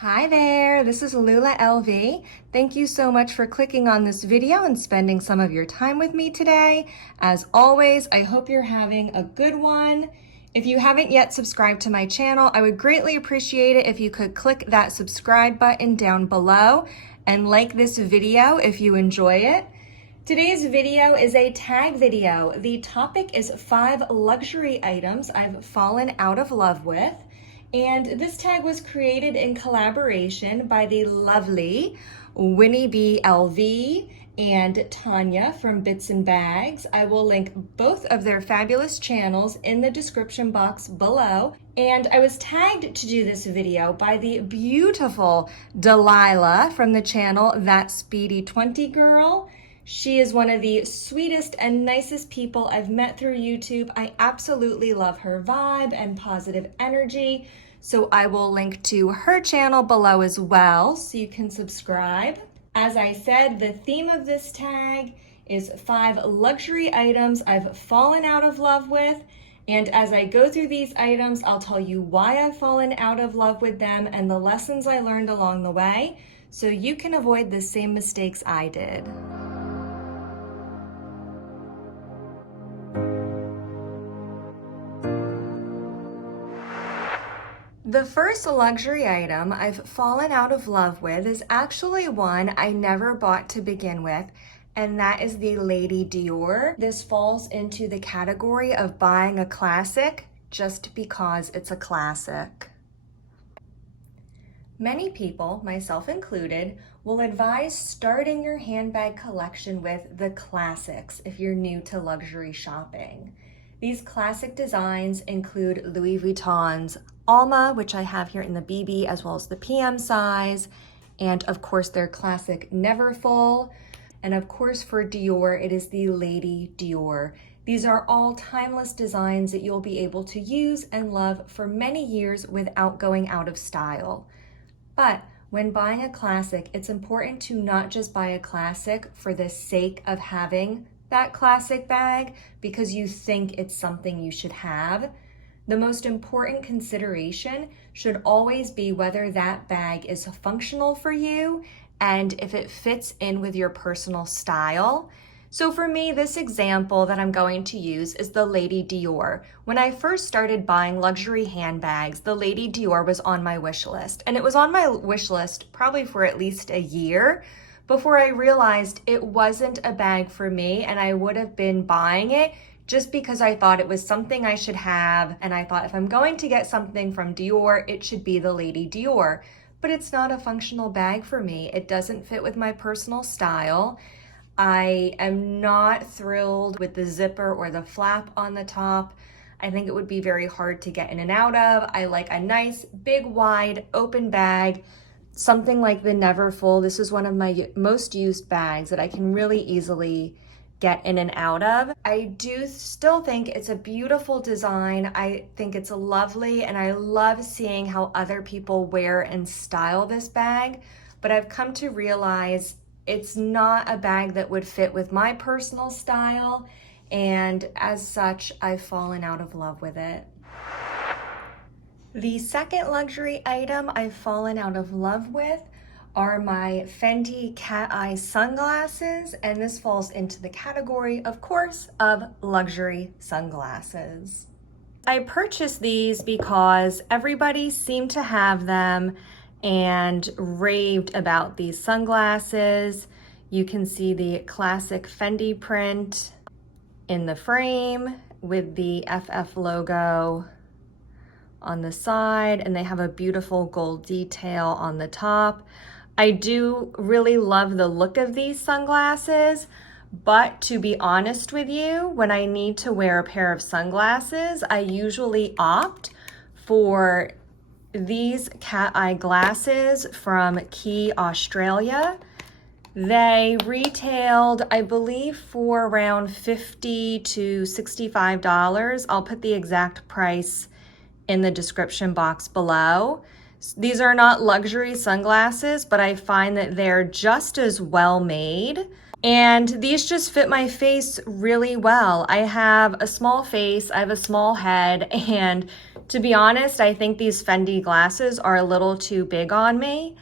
Hi there, this is Lula LV. Thank you so much for clicking on this video and spending some of your time with me today. As always, I hope you're having a good one. If you haven't yet subscribed to my channel, I would greatly appreciate it if you could click that subscribe button down below and like this video if you enjoy it. Today's video is a tag video. The topic is 5 luxury items I've fallen out of love with. And this tag was created in collaboration by the lovely Winnie B. LV and Tanya from Bits and Bags. I will link both of their fabulous channels in the description box below. And I was tagged to do this video by the beautiful Delilah from the channel That Speedy 20 Girl. She is one of the sweetest and nicest people I've met through YouTube. I absolutely love her vibe and positive energy. So I will link to her channel below as well so you can subscribe. As I said, the theme of this tag is 5 luxury items I've fallen out of love with. And as I go through these items, I'll tell you why I've fallen out of love with them and the lessons I learned along the way so you can avoid the same mistakes I did. The first luxury item I've fallen out of love with is actually one I never bought to begin with, and that is the Lady Dior. This falls into the category of buying a classic just because it's a classic. Many people, myself included, will advise starting your handbag collection with the classics if you're new to luxury shopping. These classic designs include Louis Vuitton's Alma, which I have here in the BB as well as the PM size, and of course their classic Neverfull, and of course for Dior it is the Lady Dior. These are all timeless designs that you'll be able to use and love for many years without going out of style. But when buying a classic, it's important to not just buy a classic for the sake of having that classic bag because you think it's something you should have. The most important consideration should always be whether that bag is functional for you and if it fits in with your personal style. So for me, this example that I'm going to use is the Lady Dior. When I first started buying luxury handbags, the Lady Dior was on my wish list. And it was on my wish list probably for at least a year before I realized it wasn't a bag for me and I would have been buying it just because I thought it was something I should have, and I thought if I'm going to get something from Dior, it should be the Lady Dior. But it's not a functional bag for me. It doesn't fit with my personal style. I am not thrilled with the zipper or the flap on the top. I think it would be very hard to get in and out of. I like a nice, big, wide, open bag, something like the Neverfull. This is one of my most used bags that I can really easily get in and out of. I do still think it's a beautiful design. I think it's lovely and I love seeing how other people wear and style this bag, but I've come to realize it's not a bag that would fit with my personal style, and as such, I've fallen out of love with it. The second luxury item I've fallen out of love with are my Fendi cat eye sunglasses, and this falls into the category, of course, of luxury sunglasses. I purchased these because everybody seemed to have them and raved about these sunglasses. You can see the classic Fendi print in the frame with the FF logo on the side, and they have a beautiful gold detail on the top. I do really love the look of these sunglasses, but to be honest with you, when I need to wear a pair of sunglasses, I usually opt for these cat eye glasses from Key, Australia. They retailed, I believe, for around $50 to $65. I'll put the exact price in the description box below. These are not luxury sunglasses, but I find that they're just as well made. And these just fit my face really well. I have a small face, I have a small head, and To be honest, I think these Fendi glasses are a little too big on me.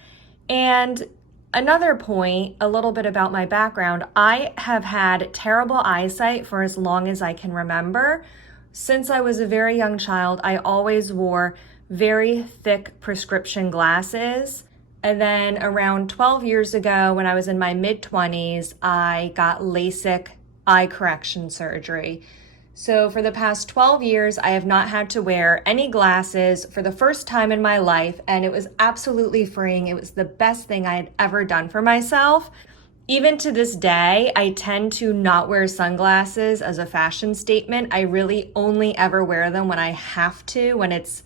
And another point, a little bit about my background, I have had terrible eyesight for as long as I can remember. Since I was a very young child, I always wore very thick prescription glasses. And then around 12 years ago, when I was in my mid-20s, I got LASIK eye correction surgery. So for the past 12 years, I have not had to wear any glasses for the first time in my life, and it was absolutely freeing. It was the best thing I had ever done for myself. Even to this day, I tend to not wear sunglasses as a fashion statement. I really only ever wear them when I have to, when it's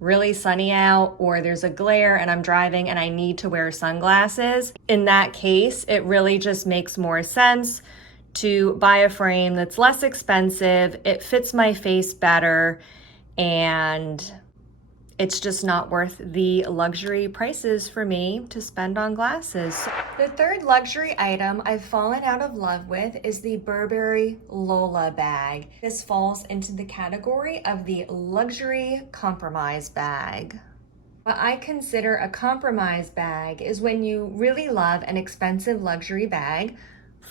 really sunny out or there's a glare and I'm driving and I need to wear sunglasses. In that case, it really just makes more sense to buy a frame that's less expensive, it fits my face better, and it's just not worth the luxury prices for me to spend on glasses. The third luxury item I've fallen out of love with is the Burberry Lola bag. This falls into the category of the luxury compromise bag. What I consider a compromise bag is when you really love an expensive luxury bag,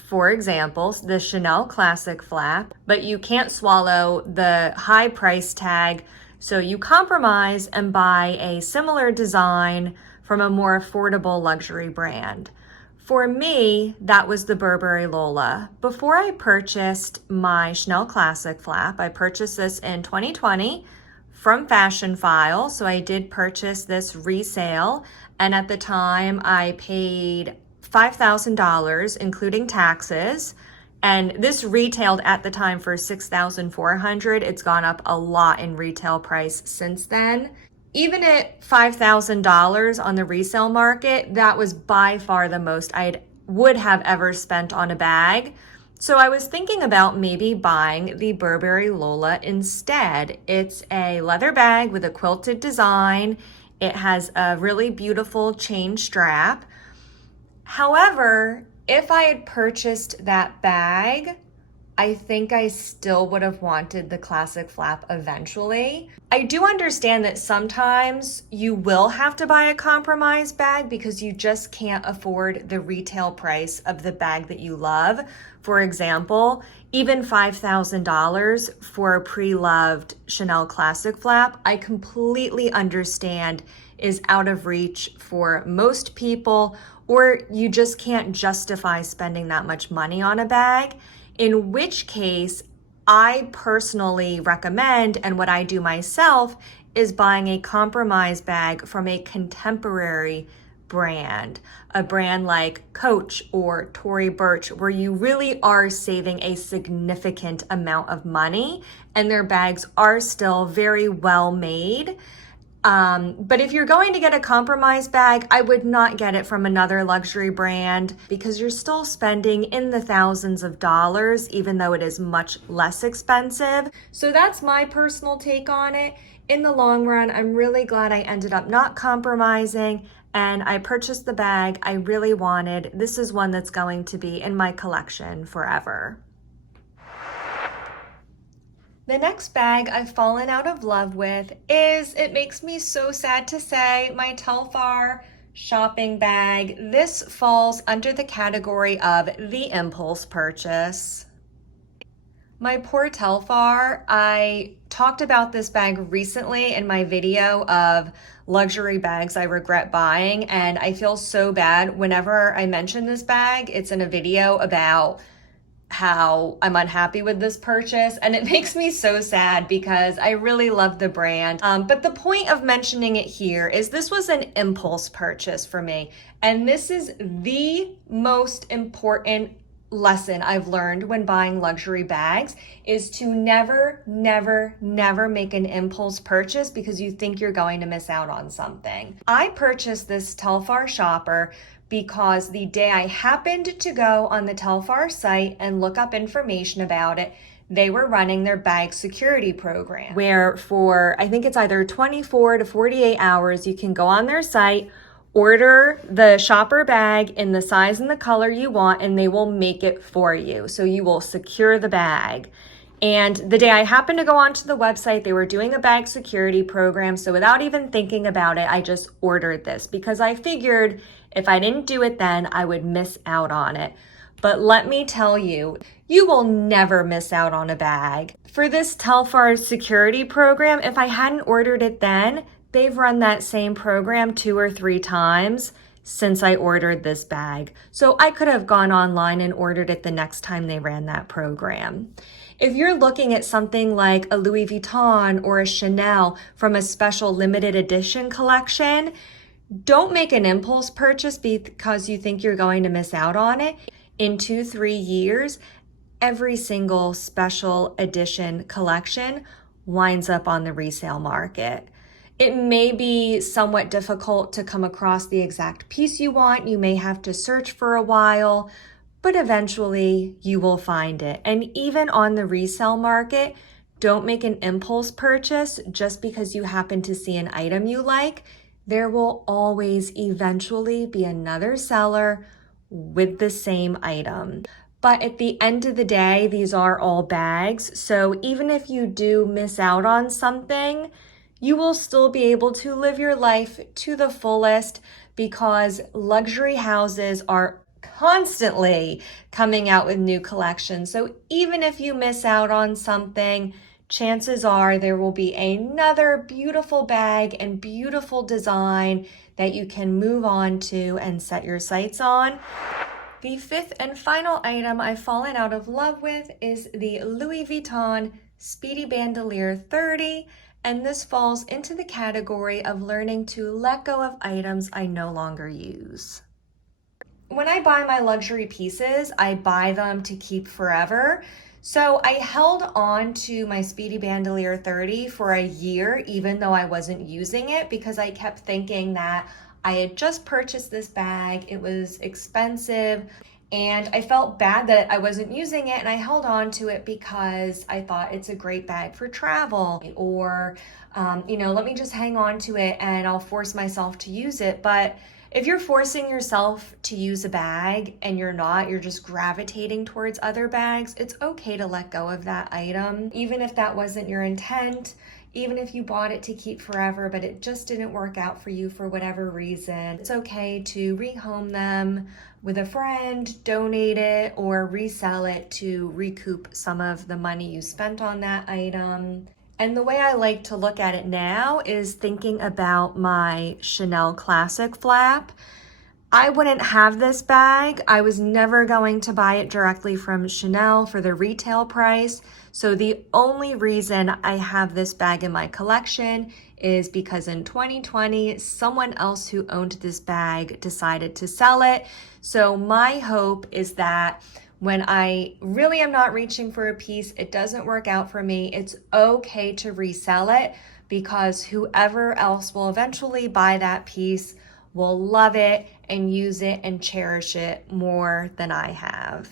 for example, the Chanel Classic flap, but you can't swallow the high price tag, so you compromise and buy a similar design from a more affordable luxury brand. For me, that was the Burberry Lola. Before I purchased my Chanel Classic flap, I purchased this in 2020 from Fashion File, so I did purchase this resale, and at the time I paid $5,000, including taxes, and this retailed at the time for $6,400. It's gone up a lot in retail price since then. Even at $5,000 on the resale market, that was by far the most I would have ever spent on a bag. So I was thinking about maybe buying the Burberry Lola instead. It's a leather bag with a quilted design. It has a really beautiful chain strap. However, if I had purchased that bag, I think I still would have wanted the classic flap eventually. I do understand that sometimes you will have to buy a compromise bag because you just can't afford the retail price of the bag that you love. For example, even $5,000 for a pre-loved Chanel Classic flap, I completely understand is out of reach for most people, or you just can't justify spending that much money on a bag, in which case I personally recommend, and what I do myself, is buying a compromise bag from a contemporary brand, a brand like Coach or Tory Burch, where you really are saving a significant amount of money and their bags are still very well made. But if you're going to get a compromise bag, I would not get it from another luxury brand because you're still spending in the thousands of dollars, even though it is much less expensive. So that's my personal take on it. In the long run, I'm really glad I ended up not compromising and I purchased the bag I really wanted. This is one that's going to be in my collection forever. The next bag I've fallen out of love with is, it makes me so sad to say, my Telfar shopping bag. This falls under the category of the impulse purchase. My poor Telfar, I talked about this bag recently in my video of luxury bags I regret buying, and I feel so bad whenever I mention this bag. It's in a video about how I'm unhappy with this purchase, and it makes me so sad because I really love the brand. But the point of mentioning it here is this was an impulse purchase for me, and this is the most important lesson I've learned when buying luxury bags is to never, never, never make an impulse purchase because you think you're going to miss out on something. I purchased this Telfar shopper because the day I happened to go on the Telfar site and look up information about it, they were running their bag security program, where for, I think it's either 24 to 48 hours, you can go on their site, order the shopper bag in the size and the color you want, and they will make it for you. So you will secure the bag. And the day I happened to go onto the website, they were doing a bag security program. So without even thinking about it, I just ordered this because I figured if I didn't do it then, I would miss out on it. But let me tell you, you will never miss out on a bag. For this Telfar security program, if I hadn't ordered it then, they've run that same program 2 or 3 times since I ordered this bag. So I could have gone online and ordered it the next time they ran that program. If you're looking at something like a Louis Vuitton or a Chanel from a special limited edition collection, don't make an impulse purchase because you think you're going to miss out on it. In 2-3 years, every single special edition collection winds up on the resale market. It may be somewhat difficult to come across the exact piece you want. You may have to search for a while, but eventually you will find it. And even on the resale market, don't make an impulse purchase just because you happen to see an item you like. There will always eventually be another seller with the same item. But at the end of the day, these are all bags. So even if you do miss out on something, you will still be able to live your life to the fullest because luxury houses are constantly coming out with new collections. So even if you miss out on something, chances are there will be another beautiful bag and beautiful design that you can move on to and set your sights on. The 5th and final item I've fallen out of love with is the Louis Vuitton Speedy Bandolier 30, and this falls into the category of learning to let go of items I no longer use. When I buy my luxury pieces, I buy them to keep forever. So I held on to my Speedy Bandolier 30 for a year, even though I wasn't using it, because I kept thinking that I had just purchased this bag, it was expensive, and I felt bad that I wasn't using it, and I held on to it because I thought it's a great bag for travel, or, let me just hang on to it and I'll force myself to use it. But if you're forcing yourself to use a bag and you're not, you're just gravitating towards other bags, it's okay to let go of that item, even if that wasn't your intent. Even if you bought it to keep forever, but it just didn't work out for you for whatever reason, it's okay to rehome them with a friend, donate it, or resell it to recoup some of the money you spent on that item. And the way I like to look at it now is thinking about my Chanel Classic flap. I wouldn't have this bag. I was never going to buy it directly from Chanel for the retail price. So the only reason I have this bag in my collection is because in 2020, someone else who owned this bag decided to sell it. So my hope is that when I really am not reaching for a piece, it doesn't work out for me, it's okay to resell it because whoever else will eventually buy that piece will love it and use it and cherish it more than I have.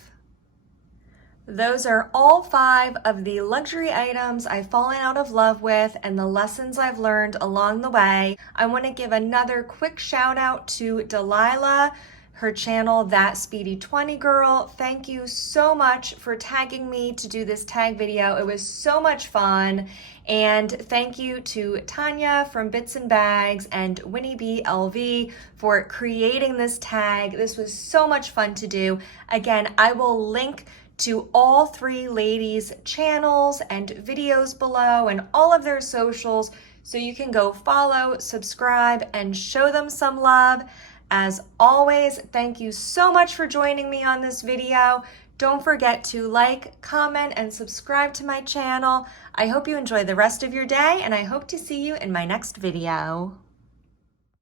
Those are all 5 of the luxury items I've fallen out of love with and the lessons I've learned along the way. I want to give another quick shout out to Delilah, her channel, That Speedy 20 Girl. Thank you so much for tagging me to do this tag video. It was so much fun. And thank you to Tanya from Bits and Bags and Winnie B LV for creating this tag. This was so much fun to do. Again, I will link to all 3 ladies' channels and videos below and all of their socials so you can go follow, subscribe, and show them some love. As always, thank you so much for joining me on this video. Don't forget to like, comment, and subscribe to my channel. I hope you enjoy the rest of your day, and I hope to see you in my next video.